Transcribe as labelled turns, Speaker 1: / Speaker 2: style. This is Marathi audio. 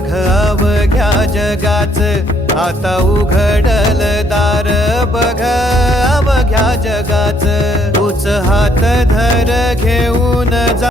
Speaker 1: बघ अवघ्या जगाच. आता उघडल दार बघ अवघ्या जगाच. तूच हात धर घेऊन जा.